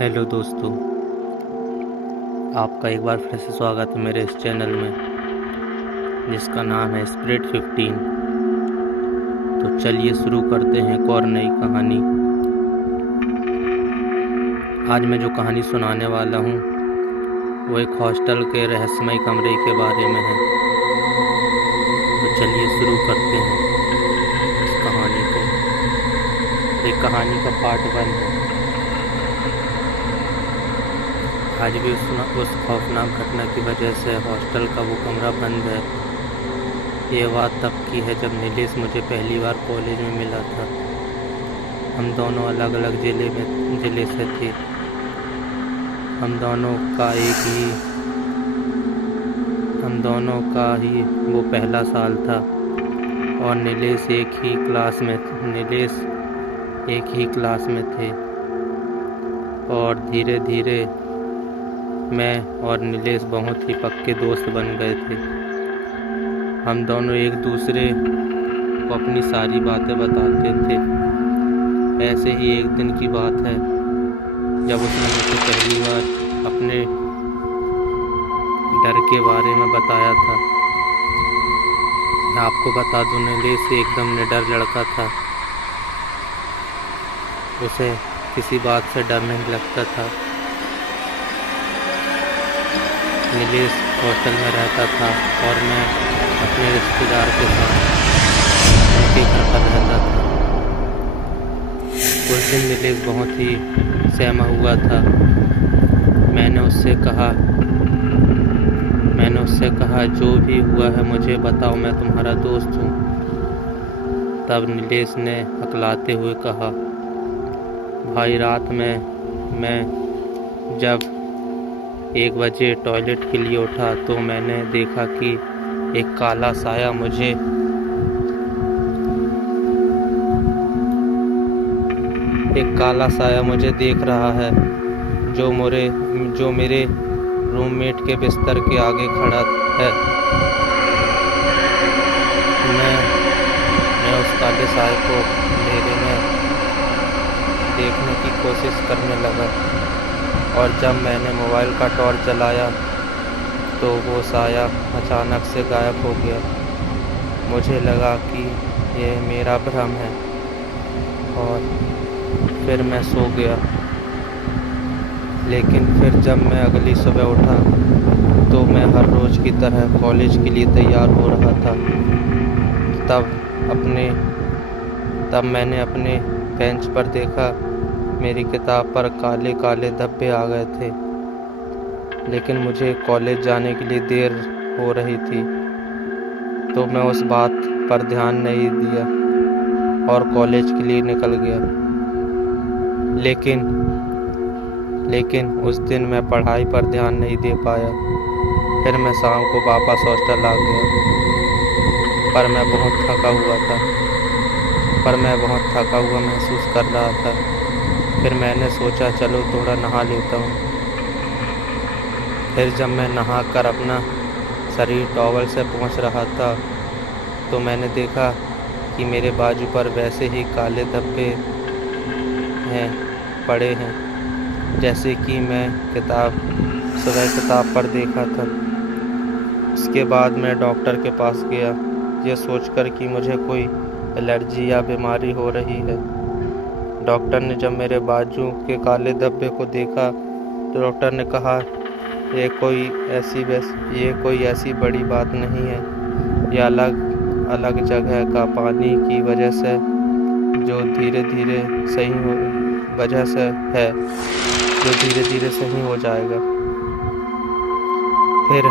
Hello दोस्तों, आपका एक बार फिर से स्वागत है मेरे इस चैनल में जिसका नाम है स्पिरिट 15। तो चलिए शुरू करते हैं एक और नई कहानी। आज मैं जो कहानी सुनाने वाला हूँ वो एक हॉस्टल के रहस्यमय कमरे के बारे में है। तो चलिए शुरू करते हैं इस कहानी को। एक कहानी का पार्ट 1 है। आज भी उस खौफनाक घटना की वजह से हॉस्टल का वो कमरा बंद है। ये बात तब की है जब नीलेश मुझे पहली बार कॉलेज में मिला था। हम दोनों अलग अलग जिले से थे। हम दोनों का ही वो पहला साल था और नीलेश एक ही क्लास में थे। और धीरे धीरे मैं और नीलेश बहुत ही पक्के दोस्त बन गए थे। हम दोनों एक दूसरे को अपनी सारी बातें बताते थे। ऐसे ही एक दिन की बात है जब उसने मुझे पहली बार अपने डर के बारे में बताया था। मैं आपको बता दूं, नीलेश एकदम निडर लड़का था। उसे किसी बात से डर नहीं लगता था। नीलेश हॉस्टल में रहता था और मैं अपने रिश्तेदार के साथ उनके घर पर रहता था। उस दिन नीलेश बहुत ही सहमा हुआ था। मैंने उससे कहा जो भी हुआ है मुझे बताओ, मैं तुम्हारा दोस्त हूँ। तब नीलेश ने हकलाते हुए कहा, भाई रात में मैं जब 1 बजे टॉयलेट के लिए उठा तो मैंने देखा कि एक काला साया मुझे देख रहा है जो मेरे रूममेट के बिस्तर के आगे खड़ा है। मैं उस काले साए को अंधेरे में देखने की कोशिश करने लगा और जब मैंने मोबाइल का टॉर्च जलाया तो वो साया अचानक से गायब हो गया। मुझे लगा कि ये मेरा भ्रम है और फिर मैं सो गया। लेकिन फिर जब मैं अगली सुबह उठा तो मैं हर रोज़ की तरह कॉलेज के लिए तैयार हो रहा था। तब मैंने अपने बेंच पर देखा, मेरी किताब पर काले काले धब्बे आ गए थे। लेकिन मुझे कॉलेज जाने के लिए देर हो रही थी तो मैं उस बात पर ध्यान नहीं दिया और कॉलेज के लिए निकल गया। लेकिन उस दिन मैं पढ़ाई पर ध्यान नहीं दे पाया। फिर मैं शाम को वापस हॉस्टल आ गया, पर मैं बहुत थका हुआ महसूस कर रहा था। फिर मैंने सोचा चलो थोड़ा नहा लेता हूँ। फिर जब मैं नहा कर अपना शरीर टॉवल से पोंछ रहा था तो मैंने देखा कि मेरे बाजू पर वैसे ही काले धब्बे पड़े हैं जैसे कि मैं सुबह किताब पर देखा था। उसके बाद मैं डॉक्टर के पास गया, ये सोचकर कि मुझे कोई एलर्जी या बीमारी हो रही है। डॉक्टर ने जब मेरे बाजू के काले धब्बे को देखा तो डॉक्टर ने कहा, ये कोई ऐसी बड़ी बात नहीं है। यह अलग जगह का पानी की वजह से जो धीरे धीरे सही हो जाएगा। फिर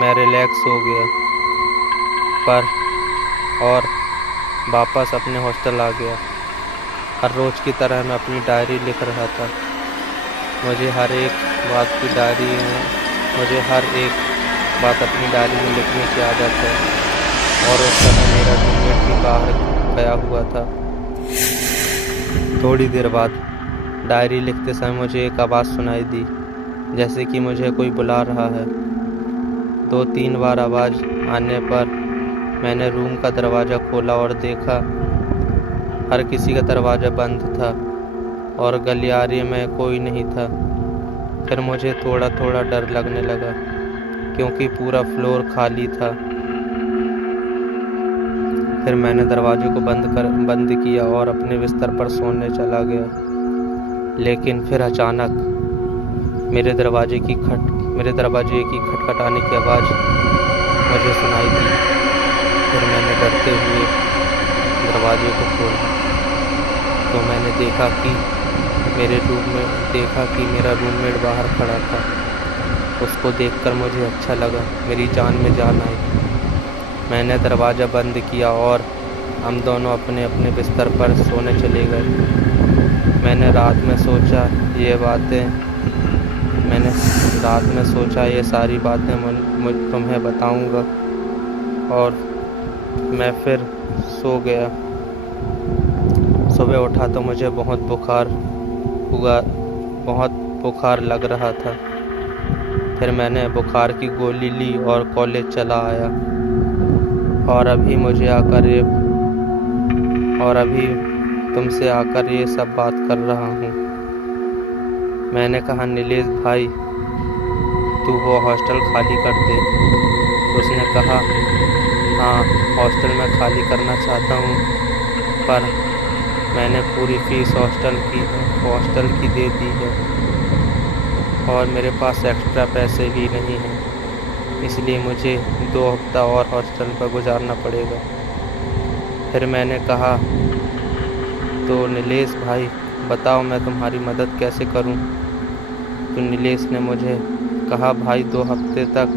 मैं रिलैक्स हो गया और वापस अपने हॉस्टल आ गया। हर रोज़ की तरह मैं अपनी डायरी लिख रहा था। मुझे हर एक बात अपनी डायरी में लिखने की आदत है और उस समय मेरा रूममेट भी बाहर गया हुआ था। थोड़ी देर बाद डायरी लिखते समय मुझे एक आवाज़ सुनाई दी, जैसे कि मुझे कोई बुला रहा है। 2-3 बार आवाज़ आने पर मैंने रूम का दरवाज़ा खोला और देखा हर किसी का दरवाज़ा बंद था। और गलियारे में कोई नहीं था। फिर मुझे थोड़ा थोड़ा डर लगने लगा क्योंकि पूरा फ्लोर खाली था। फिर मैंने दरवाजे को बंद किया और अपने बिस्तर पर सोने चला गया। लेकिन फिर अचानक मेरे दरवाजे की खटखटाने की आवाज़ मुझे सुनाई दी। फिर मैंने डरते हुए दरवाजे को खोला तो मैंने देखा कि मेरा रूममेट बाहर खड़ा था। उसको देखकर मुझे अच्छा लगा, मेरी जान में जान आई। मैंने दरवाज़ा बंद किया और हम दोनों अपने अपने बिस्तर पर सोने चले गए। मैंने रात में सोचा ये सारी बातें तुम्हें बताऊंगा और मैं फिर सो गया। सुबह उठा तो मुझे बहुत बुखार लग रहा था। फिर मैंने बुखार की गोली ली और कॉलेज चला आया और अभी तुमसे आकर ये सब बात कर रहा हूँ। मैंने कहा, नीलेश भाई तू वो हॉस्टल खाली कर दे। उसने कहा, हाँ हॉस्टल मैं खाली करना चाहता हूँ, पर मैंने पूरी फीस हॉस्टल की दे दी है और मेरे पास एक्स्ट्रा पैसे भी नहीं हैं, इसलिए मुझे 2 हफ्ता और हॉस्टल पर गुजारना पड़ेगा। फिर मैंने कहा, तो नीलेश भाई बताओ मैं तुम्हारी मदद कैसे करूं? तो नीलेश ने मुझे कहा, भाई 2 हफ्ते तक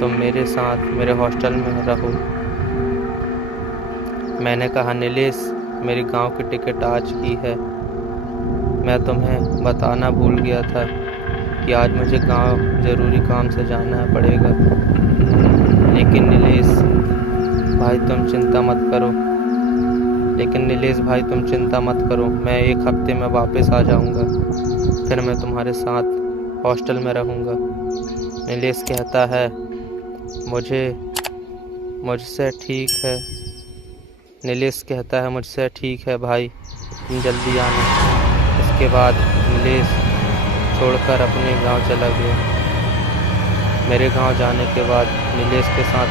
तुम मेरे साथ मेरे हॉस्टल में रहो। मैंने कहा, नीलेश मेरी गांव की टिकट आज की है। मैं तुम्हें बताना भूल गया था कि आज मुझे गांव ज़रूरी काम से जाना पड़ेगा। लेकिन नीलेश भाई तुम चिंता मत करो, मैं 1 हफ्ते में वापस आ जाऊंगा। फिर मैं तुम्हारे साथ हॉस्टल में रहूंगा। नीलेश कहता है, मुझसे ठीक है भाई, तुम जल्दी आना। इसके बाद नीलेश छोड़कर अपने गांव चला गया। मेरे गांव जाने के बाद नीलेश के साथ